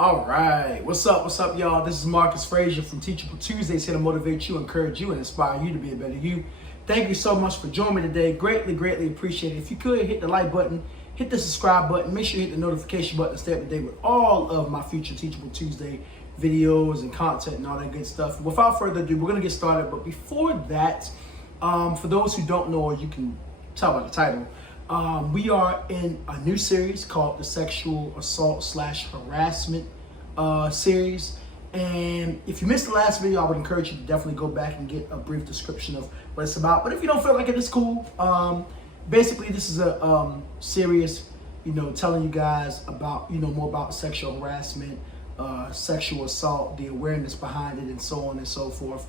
All right, what's up, y'all? This is Marcus Frazier from Teachable Tuesdays, here to motivate you, encourage you, and inspire you to be a better you. Thank you so much for joining me today. Greatly appreciate it. If you could, hit the like button, hit the subscribe button, make sure you hit the notification button to stay up to date with all of my future Teachable Tuesday videos and content and all that good stuff. Without further ado, we're gonna get started. But before that, for those who don't know, or you can tell by the title, we are in a new series called the Sexual Assault / Harassment series. And if you missed the last video, I would encourage you to definitely go back and get a brief description of what it's about. But if you don't feel like it, it's cool. Basically, this is a series, telling you guys about, more about sexual harassment, sexual assault, the awareness behind it, and so on and so forth.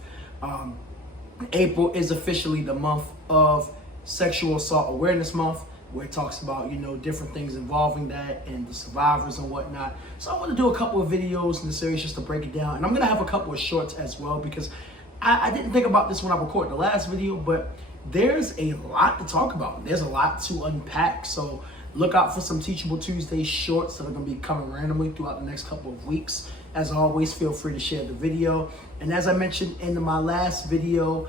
April is officially the month of Sexual Assault Awareness Month, where it talks about, different things involving that and the survivors and whatnot. So I want to do a couple of videos in the series just to break it down. And I'm going to have a couple of shorts as well, because I didn't think about this when I recorded the last video, but there's a lot to talk about. There's a lot to unpack. So look out for some Teachable Tuesday shorts that are going to be coming randomly throughout the next couple of weeks. As always, feel free to share the video. And as I mentioned in my last video,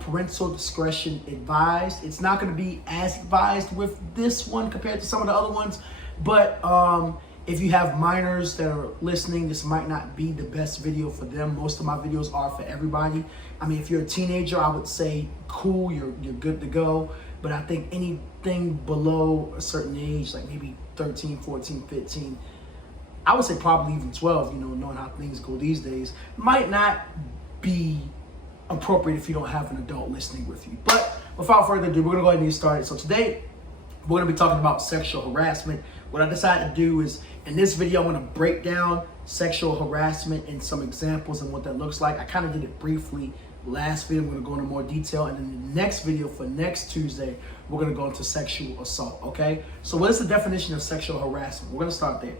parental discretion advised. It's not going to be as advised with this one compared to some of the other ones, but if you have minors that are listening, this might not be the best video for them. Most of my videos are for everybody. I mean, if you're a teenager, I would say cool, you're good to go. But I think anything below a certain age, like maybe 13, 14, 15, I would say probably even 12, knowing how things go these days, might not be appropriate if you don't have an adult listening with you. But without further ado, we're gonna go ahead and get started. So today, we're gonna be talking about sexual harassment. What I decided to do is, in this video, I'm gonna break down sexual harassment and some examples and what that looks like. I kind of did it briefly last video. I'm gonna go into more detail. And in the next video for next Tuesday, we're gonna go into sexual assault, okay? So what is the definition of sexual harassment? We're gonna start there.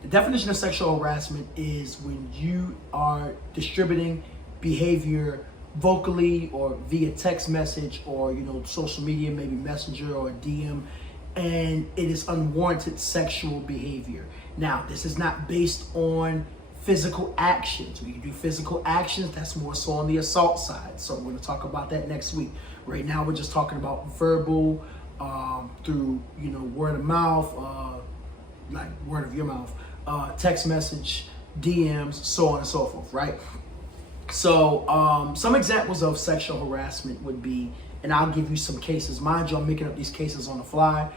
The definition of sexual harassment is when you are distributing behavior vocally or via text message or social media, maybe Messenger or DM, and it is unwarranted sexual behavior. Now, this is not based on physical actions. We can do physical actions, that's more so on the assault side. So we're going to talk about that next week. Right now, we're just talking about verbal, through word of mouth, like word of your mouth, text message, DMs, so on and so forth, right? So some examples of sexual harassment would be, and I'll give you some cases. Mind you, I'm making up these cases on the fly.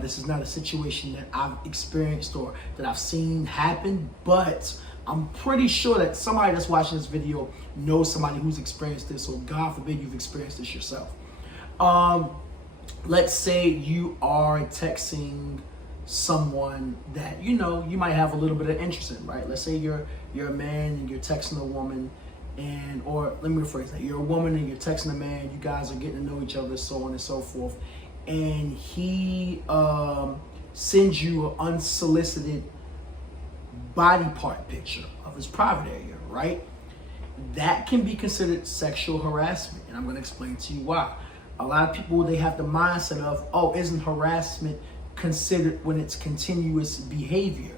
This is not a situation that I've experienced or that I've seen happen, but I'm pretty sure that somebody that's watching this video knows somebody who's experienced this, or God forbid you've experienced this yourself. Let's say you are texting someone that you might have a little bit of interest in, right? Let's say you're a man and you're texting a woman, or let me rephrase that, you're a woman and you're texting a man, you guys are getting to know each other, so on and so forth, and he sends you an unsolicited body part picture of his private area, right? That can be considered sexual harassment, and I'm going to explain to you why. A lot of people, they have the mindset of, oh, isn't harassment considered when it's continuous behavior?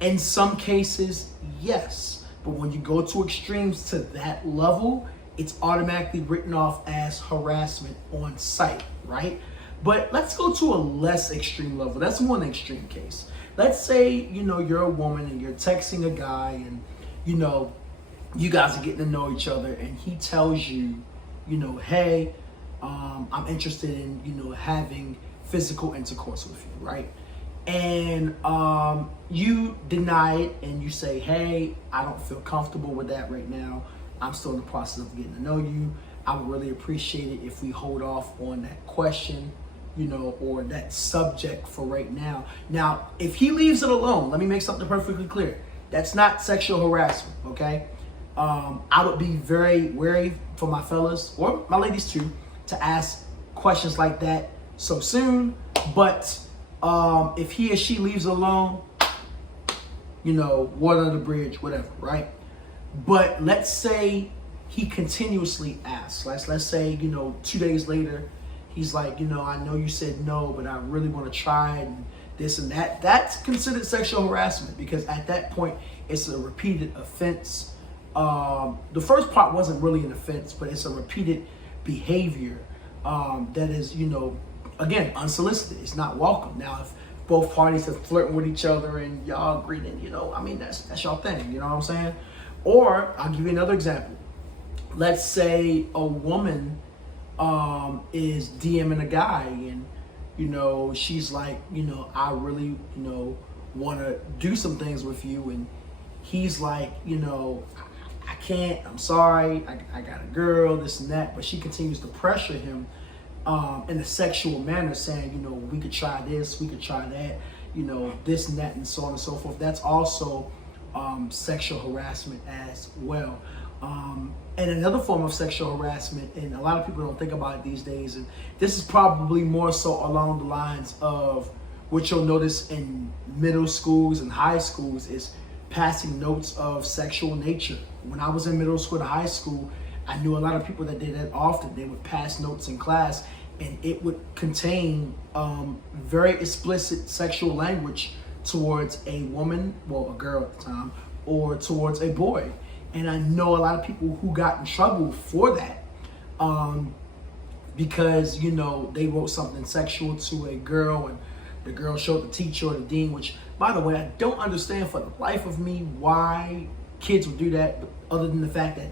In some cases, yes. But when you go to extremes to that level, it's automatically written off as harassment on site, right? But let's go to a less extreme level. That's one extreme case. Let's say, you're a woman and you're texting a guy and, you guys are getting to know each other, and he tells you, hey, I'm interested in, having physical intercourse with you, right? And you deny it and you say, hey, I don't feel comfortable with that right now. I'm still in the process of getting to know you. I would really appreciate it if we hold off on that question, or that subject for right now. Now, if he leaves it alone, let me make something perfectly clear. That's not sexual harassment, okay? I would be very wary for my fellas, or my ladies too, to ask questions like that so soon. But if he or she leaves alone, water under the bridge, whatever, right? But let's say he continuously asks. Let's say, 2 days later, he's like, I know you said no, but I really want to try it. And this and that. That's considered sexual harassment because at that point, it's a repeated offense. The first part wasn't really an offense, but it's a repeated behavior that is, again, unsolicited. It's not welcome. Now, if both parties are flirting with each other and y'all agree, then, that's y'all thing. You know what I'm saying? Or I'll give you another example. Let's say a woman is DMing a guy and, she's like, I really, want to do some things with you. And he's like, I can't, I'm sorry, I got a girl, this and that. But she continues to pressure him in a sexual manner, saying, we could try this, we could try that, this and that, and so on and so forth. That's also sexual harassment as well. And another form of sexual harassment, and a lot of people don't think about it these days, and this is probably more so along the lines of what you'll notice in middle schools and high schools, is passing notes of sexual nature. When I was in middle school and high school, I knew a lot of people that did that often. They would pass notes in class, and it would contain very explicit sexual language towards a woman, well, a girl at the time, or towards a boy. And I know a lot of people who got in trouble for that because, they wrote something sexual to a girl and the girl showed the teacher or the dean, which, by the way, I don't understand for the life of me why kids would do that, other than the fact that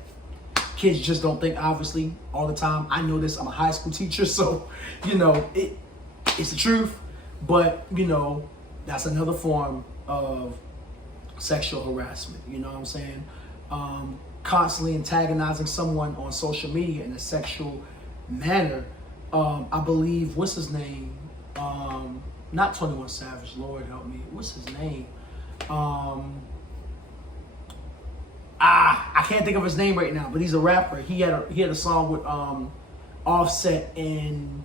kids just don't think, obviously, all the time. I know this. I'm a high school teacher, so, it's the truth. But, that's another form of sexual harassment. You know what I'm saying? Constantly antagonizing someone on social media in a sexual manner. I believe, what's his name? Not 21 Savage, Lord help me. What's his name? I can't think of his name right now, but he's a rapper. He had a song with Offset and,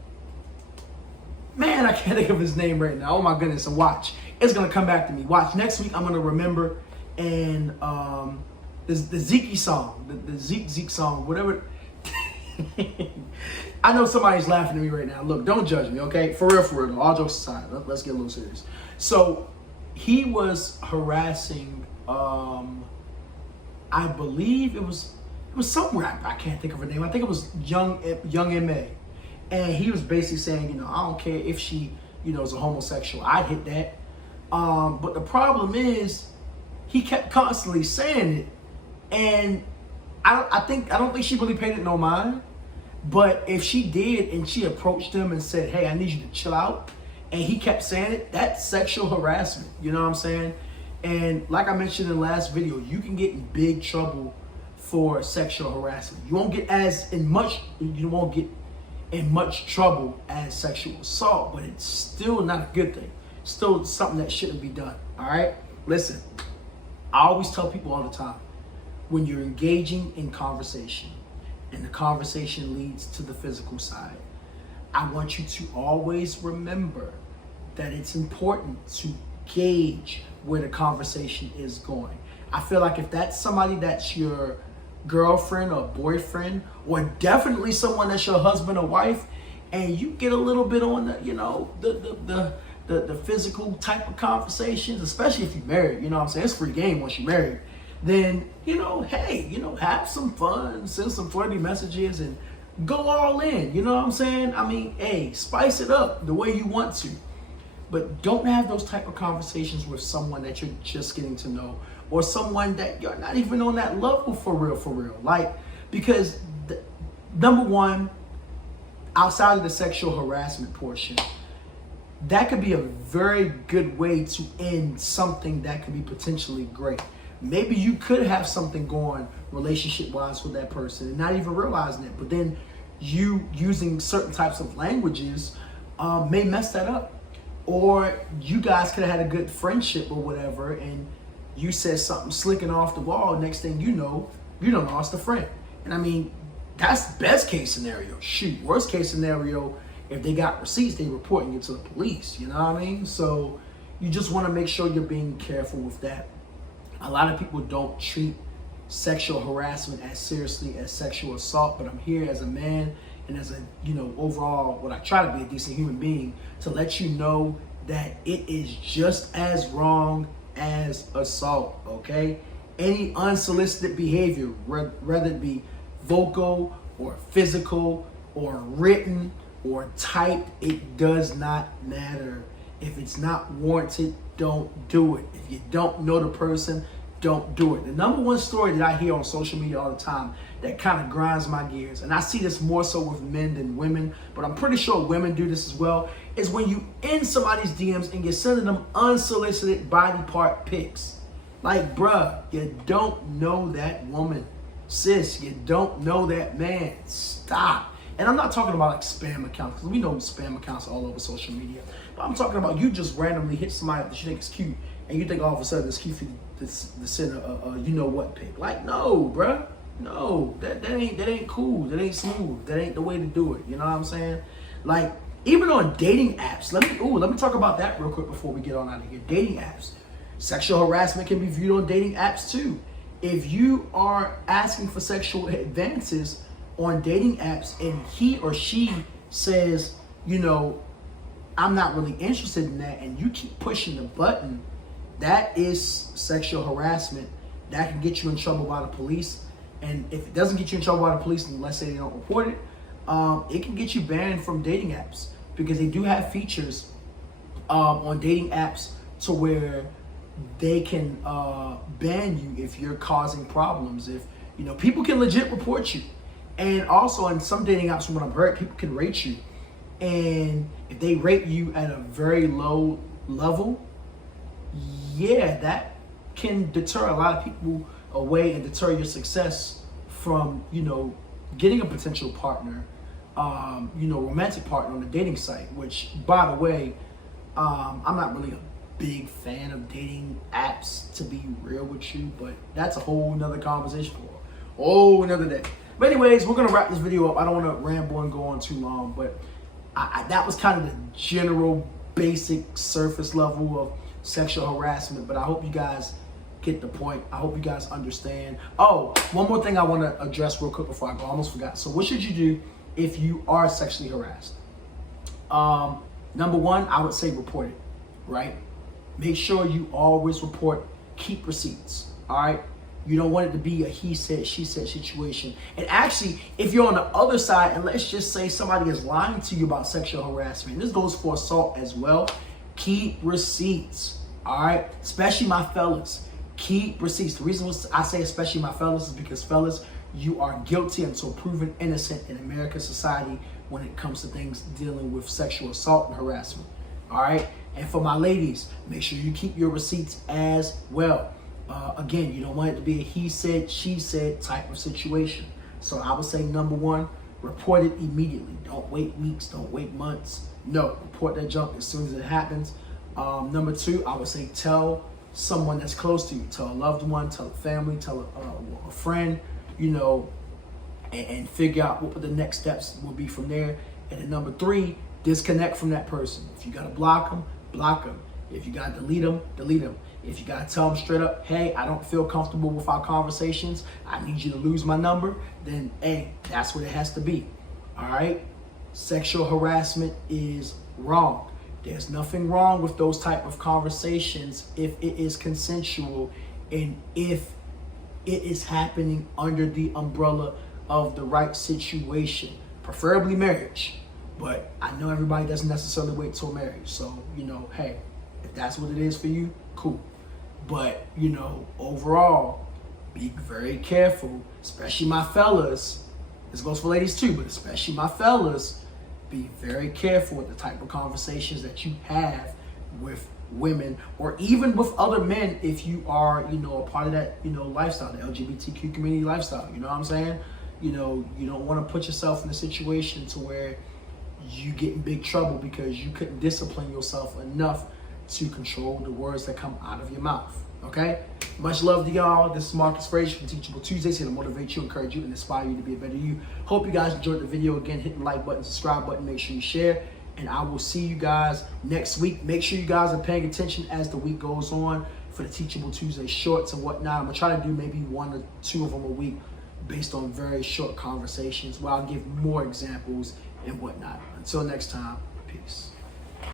man, I can't think of his name right now. Oh my goodness, and watch. It's gonna come back to me. Watch, next week I'm gonna remember, and the Zeke song, the Zeke song, whatever. I know somebody's laughing at me right now. Look, don't judge me, okay? For real, all jokes aside, let's get a little serious. So he was harassing, I believe it was some rapper. I can't think of her name. I think it was Young M.A. And he was basically saying, I don't care if she, is a homosexual. I'd hit that. But the problem is, he kept constantly saying it, and I don't think she really paid it no mind. But if she did, and she approached him and said, "Hey, I need you to chill out," and he kept saying it, that's sexual harassment. You know what I'm saying? And like I mentioned in the last video, you can get in big trouble for sexual harassment. You won't get in much trouble as sexual assault, but it's still not a good thing. Still something that shouldn't be done. All right? Listen, I always tell people all the time, when you're engaging in conversation and the conversation leads to the physical side, I want you to always remember that it's important to gauge where the conversation is going. I feel like if that's somebody that's your girlfriend or boyfriend, or definitely someone that's your husband or wife, and you get a little bit on the physical type of conversations, especially if you're married, it's free game once you're married, then, hey, have some fun, send some flirty messages, and go all in, hey, spice it up the way you want to. But don't have those type of conversations with someone that you're just getting to know, or someone that you're not even on that level for real. Because number one, outside of the sexual harassment portion, that could be a very good way to end something that could be potentially great. Maybe you could have something going relationship-wise with that person and not even realizing it, but then you using certain types of languages may mess that up. Or you guys could have had a good friendship or whatever, and you said something slicking off the wall. Next thing you know, you done lost a friend. And that's best case scenario. Shoot, worst case scenario, if they got receipts, they reporting you to the police. You know what I mean? So you just want to make sure you're being careful with that. A lot of people don't treat sexual harassment as seriously as sexual assault, but I'm here as a man and as a, overall, what I try to be, a decent human being, to let you know that it is just as wrong as assault, okay? Any unsolicited behavior, whether it be vocal or physical or written or typed, it does not matter. If it's not warranted, don't do it. If you don't know the person, don't do it. The number one story that I hear on social media all the time that kind of grinds my gears, and I see this more so with men than women, but I'm pretty sure women do this as well, is when you in somebody's DMs and you're sending them unsolicited body part pics. Like, bruh, you don't know that woman. Sis, you don't know that man. Stop. And I'm not talking about like spam accounts, because we know spam accounts all over social media. But I'm talking about you just randomly hit somebody that you think is cute, and you think all of a sudden it's cute for you to send a you know what pic. Like, no, bruh. No, that ain't cool. That ain't smooth. That ain't the way to do it. You know what I'm saying? Like, even on dating apps. Let me talk about that real quick before we get on out of here. Dating apps. Sexual harassment can be viewed on dating apps too. If you are asking for sexual advances on dating apps and he or she says, you know, I'm not really interested in that, and you keep pushing the button, that is sexual harassment. That can get you in trouble by the police. And if it doesn't get you in trouble by the police, and let's say they don't report it, it can get you banned from dating apps, because they do have features on dating apps to where they can ban you if you're causing problems. If, you know, people can legit report you. And also in some dating apps, from what I've heard, people can rate you. And if they rate you at a very low level, yeah, that can deter a lot of people away and deter your success from, you know, getting a potential partner, you know, romantic partner on a dating site. Which, by the way, I'm not really a big fan of dating apps, to be real with you, but that's a whole nother conversation for a whole another day. But anyways, we're gonna wrap this video up. I don't want to ramble and go on too long, but that was kind of the general, basic, surface level of sexual harassment. But I hope you guys get the point. I hope you guys understand. Oh, one more thing I want to address real quick before I go. I almost forgot. So what should you do if you are sexually harassed? Number one, I would say report it, right? Make sure you always report. Keep receipts, all right? You don't want it to be a he said, she said situation. And actually, if you're on the other side, and let's just say somebody is lying to you about sexual harassment, and this goes for assault as well, keep receipts, all right? Especially my fellas, keep receipts. The reason I say especially my fellas is because, fellas, you are guilty until proven innocent in American society when it comes to things dealing with sexual assault and harassment, all right? And for my ladies, make sure you keep your receipts as well. Again, you don't want it to be a he said, she said type of situation. So I would say, number one, report it immediately. Don't wait weeks, don't wait months. No, report that junk as soon as it happens. Number two, I would say tell someone that's close to you. Tell a loved one, tell a family, tell a friend, you know, and figure out what the next steps will be from there. And then number three, disconnect from that person. If you gotta block them, block them. If you gotta delete them, delete them. If you gotta tell them straight up, hey, I don't feel comfortable with our conversations, I need you to lose my number, then hey, that's what it has to be. All right? Sexual harassment is wrong. There's nothing wrong with those type of conversations if it is consensual and if it is happening under the umbrella of the right situation, preferably marriage. But I know everybody doesn't necessarily wait till marriage. So, you know, hey, if that's what it is for you, cool. But, you know, overall, be very careful, especially my fellas. This goes for ladies too, but especially my fellas, be very careful with the type of conversations that you have with women or even with other men if you are, you know, a part of that, you know, lifestyle, the LGBTQ community lifestyle. You know what I'm saying? You know, you don't want to put yourself in a situation to where you get in big trouble because you couldn't discipline yourself enough to control the words that come out of your mouth. Okay? Much love to y'all. This is Marcus Frazier from Teachable Tuesdays, here to motivate you, encourage you, and inspire you to be a better you. Hope you guys enjoyed the video. Again, hit the like button, subscribe button, make sure you share, and I will see you guys next week. Make sure you guys are paying attention as the week goes on for the Teachable Tuesday shorts and whatnot. I'm gonna try to do maybe 1 or 2 of them a week based on very short conversations where I'll give more examples and whatnot. Until next time, peace.